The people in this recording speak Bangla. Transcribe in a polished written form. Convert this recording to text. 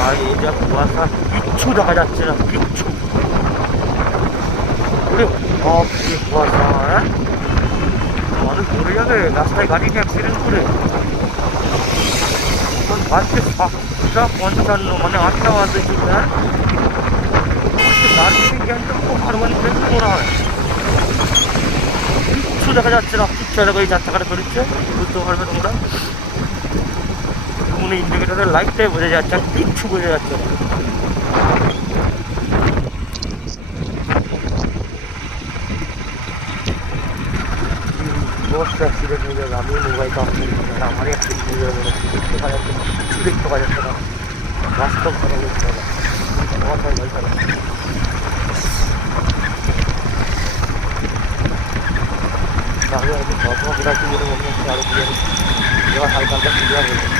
ভাই এই যা কুয়াশা, কিচ্ছু দেখা যাচ্ছে না, কিচ্ছু। ওরে বাপ রে কুয়াশা, হ্যাঁ মানুষ মরে যাবে রাস্তায় গাড়ি নিয়ে অ্যাক্সিডেন্ট করে। এখন বাজছে 7:55, মানে 8টা বাজে কিন্তু। হ্যাঁ দার্জিলিং গ্যাংটক খুব নর্মালি ট্রেন মনে হয়, কিচ্ছু দেখা যাচ্ছে না, কিচ্ছু। দেখো এই 4 চাকাটা চলছে, বুঝতে পারবে তোমরা, মানে ইন্ডিকেটারের লাইটটাই বোঝা যাচ্ছে, আর কিচ্ছু বোঝা যাচ্ছে না। দশটা অ্যাক্সিডেন্ট হয়ে যাবে, আমি মোবাইল কাম করি, আমারই অ্যাক্সিডেন্ট হয়ে যাবে, দেখতে পাওয়া যাচ্ছে না, কিচ্ছু দেখতে পাওয়া যাচ্ছে না, বাস্তব কথা বলতে হবে। আমার ভাই ভয় খারাপ। তাহলে হয়তো ঘটনা ঘোরাচ্ছি বলে মনে হচ্ছে আরো ক্লিয়ার, এবার হালকা হালকা ক্লিয়ার হয়েছে।